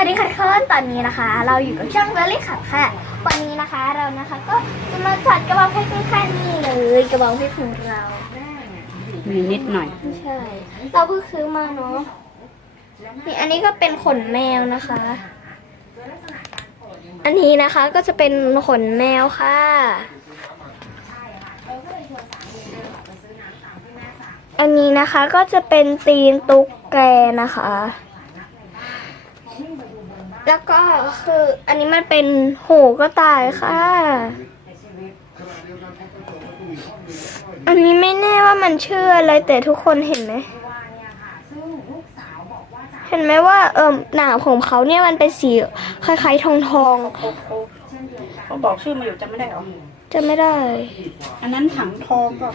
วัสดีค่ะทุกคนตอนนี้นะคะ เราอยู่กับช่องเวลลี่ขับค่ะ วันนี้นะคะเรานะคะก็จะมาจัดกระบองเพชรแค่นี้เลยกระบองเพชรของเรามีนิดหน่อยไม่ใช่เราเพิ่งซื้อมาเนาะนี่อันนี้ก็เป็นขนแมวนะคะ อันนี้นะคะก็จะเป็นขนแมวค่ะอันนี้นะคะก็จะเป็นตีนตุ๊กแกนะคะ แล้วก็คืออันนี้มันเป็นหูกระต่ายค่ะ อันนี้ไม่แน่ว่ามันชื่ออะไรแต่ทุกคนเห็นไหมเห็นไหมว่าเออหนามของเขาเนี่ยมันเป็นสีคล้ายๆทองทองเขาบอกชื่อมาอยู่จำไม่ได้หรอๆจะไม่ได้ อันนั้นถังทองก็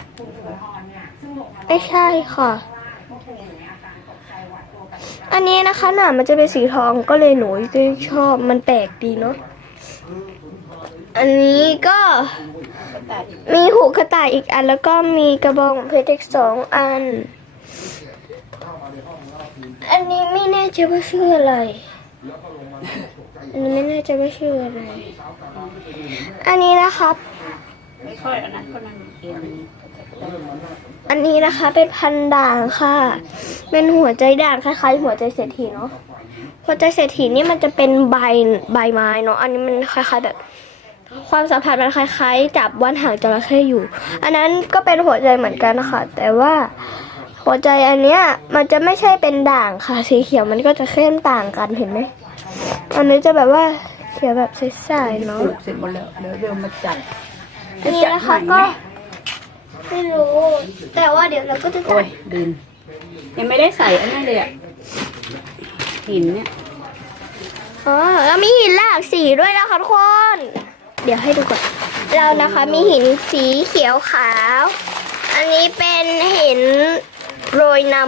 ไม่ใช่ค่ะ อันนี้นะคะหนามมันจะเป็นสีทองก็เลยหนูก็ชอบมันแปลกดีเนาะอันนี้ก็มีหูกระต่ายอีกอัน แล้วก็มีกระบองเพชรอีกสองอัน อันนี้ไม่แน่ใจว่าชื่ออะไรอันนี้ไม่แน่ใจว่าชื่ออะไร อันนี้นะครับ ไม่ค่อยอันนั้นก็นั่นเองอันนี้นะคะเป็นพันด่างค่ะ เป็นหัวใจด่างคล้ายๆหัวใจเศรษฐีเนาะ หัวใจเศรษฐีนี่มันจะเป็นใบใบไม้เนาะ อันนี้มันคล้ายๆแบบ ความสัมพันธ์มันคล้ายๆจับว่านหางจระเข้อยู่ อันนั้นก็เป็นหัวใจเหมือนกันนะคะ แต่ว่าหัวใจอันเนี้ยมันจะไม่ใช่เป็นด่างค่ะ สีเขียวมันก็จะเข้มต่างกันเห็นไหม อันนี้จะแบบว่าเขียวแบบใสๆเนาะ เสร็จหมดแล้วเดี๋ยวเดี๋ยวมาจัด อันนี้นะคะก็ไม่รู้ แต่ว่าเดี๋ยวเราก็จะจัโอ้ดยดิน ยังไม่ได้ใส่อันนั้นเลยอะหินเนี่ยอ๋อแล้วมีหินหลากสีด้วยนะคะทุกคน เดี๋ยวให้ดูก่อน เรานะคะมีหินสีเขียวขาว อันนี้เป็นหินโรยนยัง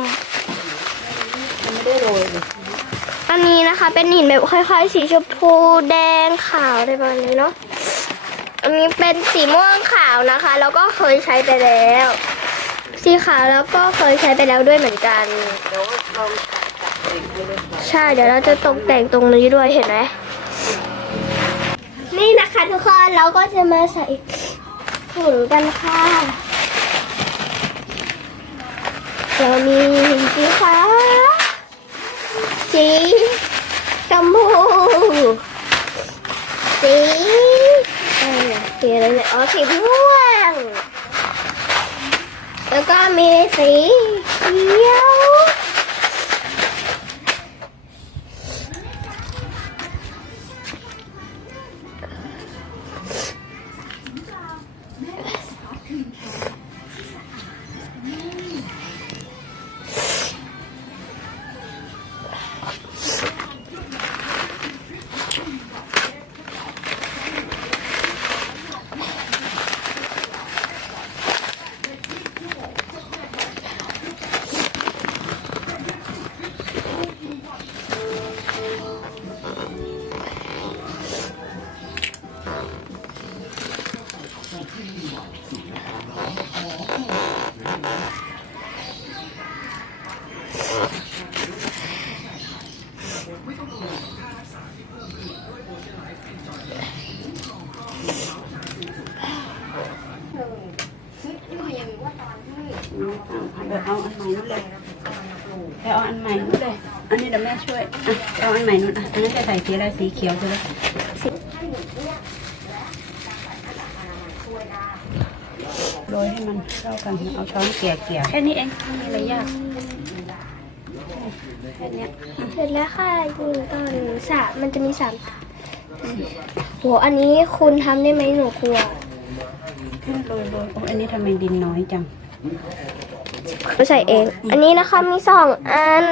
ไม่ได้โรยเลยำอันนี้นะคะเป็นหินแบบคล้ายๆสีชมพูแดงขาวอะไรประมาณนี้เนาะ อันนี้เป็นสีม่วงขาวนะคะ แล้วก็เคยใช้ไปแล้ว สีขาวแล้วก็เคยใช้ไปแล้วด้วยเหมือนกัน เดี๋ยวลองจัดจัดเองไปเลยใช่เดี๋ยวเราจะตกแต่งตรงนี้ด้วยเห็นไหมนี่นะคะทุกคนเราก็จะมาใส่ถุงกันค่ะเรามีสีฟ้าสีชมพูสีอะไร เนี่ยสีอะไร สีม่วงแล้วก็มีสีเขียวเดี๋ยวเอาอันใหม่นู่นเลยเดี๋ยวเอาอันใหม่นู่นเลย อันนี้เดี๋ยวแม่ช่วยอะเอาอันใหม่นู่นอะอันนั้นจะใส่สีอะไรสีเขียวใช่ไหมโรยให้มันเข้ากัน เอาช้อนเกี่ยเกี่ยแค่นี้เองไม่มีอะไรยากแค่เนี้ยเสร็จแล้วค่ะยิงก่อนสามมันจะมีสามโหอันนี้คุณทำได้ไหมหนูกลัวโรยโรยโอ้อันนี้ทำไมดินน้อยจัง เราใส่เอง อันนี้นะคะมีสองอัน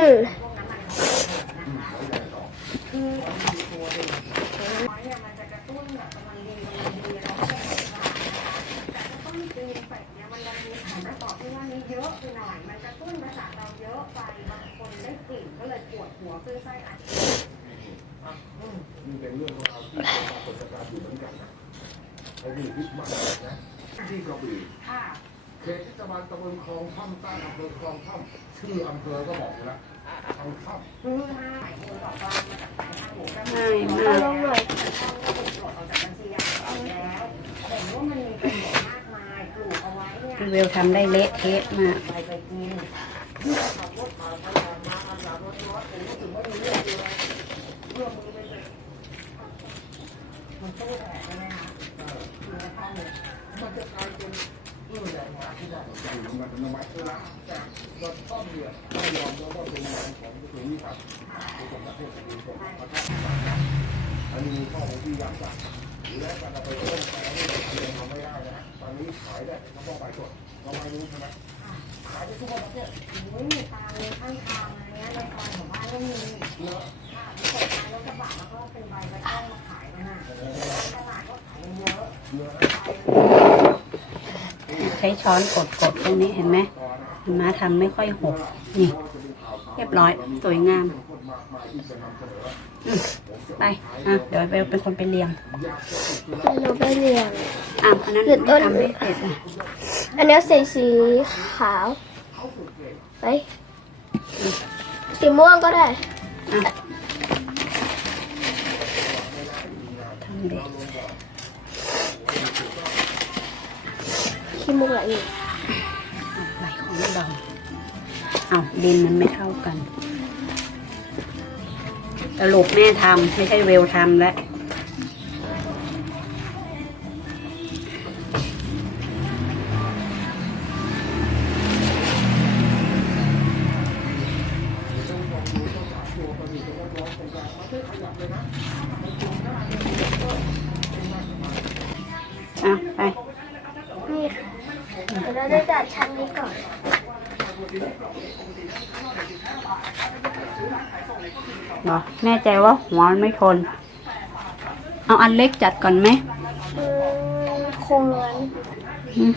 ที่กระบี่เขตเทศ บาลตำบลคลองท่อมใต้อำเภอคลองท่อมชื่ออำเภอก็บอกอยู่แล้วง่ายมาเอากลงหน่อยพี่เวลทำได้เละเทะมากอันนี้ มันมีข้อของพี่ยักษ์จ้ะและการเอาไปต้มแป้งนี่เรายังทำไม่ได้นะตอนนี้ขายได้เฉพาะใบสดเราไม่รู้ใช่ไหมขายได้ทุกวันเนี่ยไม่มีตามเลยข้างทางอะไรเงี้ยในซอยของบ้านก็มีเนาะค่ะมีคนขายรถกระบะแล้วก็เป็นใบใบต้มมาขายนน่ะตลาดก็ขายเยอะเนื้อใช้ช้อนกดกดตรงนี้เห็นไหมมาทำไม่ค่อยหก นี่ เรียบร้อย สวยงามอืมไปอะเดี๋ยวเวลเป็นคนไปเรียงเราไปเรียงอะอันนั้นหรือต้นทำไม่เสร็จอะอันนี้ใส่สีขาวไปสีม่วงก็ได้ทำเด็ก ขี้มุกไหลอยู่ไหลของเบาเอาดินมันไม่เท่ากันสรุปแม่ทำไม่ใช่เวลทำแล้วอะไป เดี๋ยวเราจะจัดชั้นนี้ก่อน เหรอแน่ใจว่าหัวมันไม่ทน เอาอันเล็กจัดก่อนไหมอืมคงงั้นอืม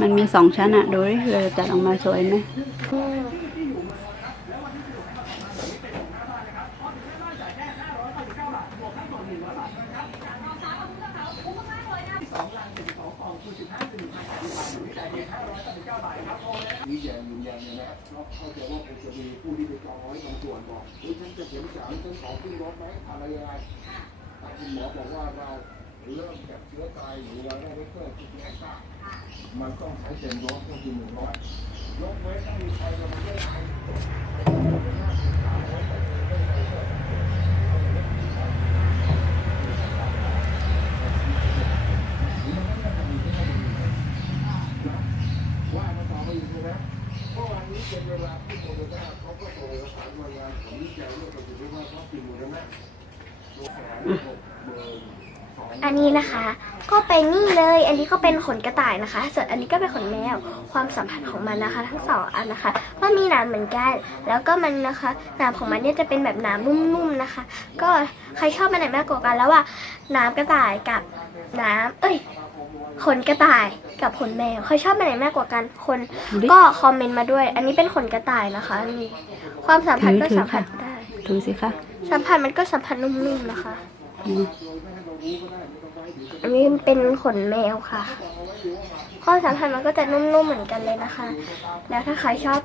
มันมีสองชั้นอะดูดิเราจะจัดออกมาสวยไหม อืม นี่แยนยืนยัน เข้าใจว่าคงจะมีผู้ที่ไปจองไว้บางส่วนบอกเฮ้ยฉันจะเข็มสามฉันขอขึ้นรถไหมอะไรยังไงแต่คุณหมอบอกว่าเราเริ่มจากเชื้อตายหรือไวรัสเวกเตอร์ที่แอสตรามันต้องใช้เต็มร้อยก็คือหนึ่งร้อยยกเว้นถ้ามีใครจะมาเล่นไทยว่ามาต่อไปอีกนะเมื่อวานนี้เป็นเวลาที่โมเดอร์นาเขาก็ส่งเอกสารมางานของวิจัยเรื่องประสิทธิภาพวัคซีนโมเดอร์นาโดยแสนหกเบอร์สอง อั นนี้นะคะ ก็เป็นนี่เลย อันนี้ก็เป็นขนกระต่ายนะคะ ส่วนอันนี้ก็เป็นขนแมว ความสัมพันธ์ของมันนะคะ ทั้งสองอันนะคะ ก็มีหนามเหมือนกัน แล้วก็มันนะคะหนามของมันเนี่ยจะเป็นแบบหนามนุ่มๆนะคะ ก็ใครชอบมันไหนมากกว่ากันแล้วว่าหนามกระต่ายกับหนามเอ้ยขนกระต่ายกับขนแมวใครชอบมันไหนมากกว่ากันคนดูดิก็คอมเมนต์มาด้วย อันนี้เป็นขนกระต่ายนะคะนี่ความสัมพันธ์ก็ถือสัมผัสค่ะได้ ดูสิคะสัมผัสมันก็สัมผัสนุ่มๆนะคะอืม อันนี้เป็นขนแมวค่ะความสัมพันธ์มันก็จะนุ่มๆเหมือนกันเลยนะคะ แล้วถ้าใครชอบ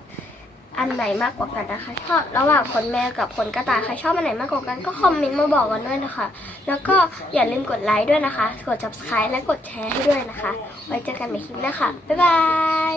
อันไหนมากกว่ากันนะคะ ชอบระหว่างขนแมวกับขนกระต่ายใครชอบอันไหนมากกว่ากันก็คอมเมนต์มาบอกกันด้วยนะคะ แล้วก็อย่าลืมกดไลค์ด้วยนะคะ กด subscribe และกดแชร์ให้ด้วยนะคะ ไว้เจอกันใหม่คลิปหน้าค่ะบ๊ายบาย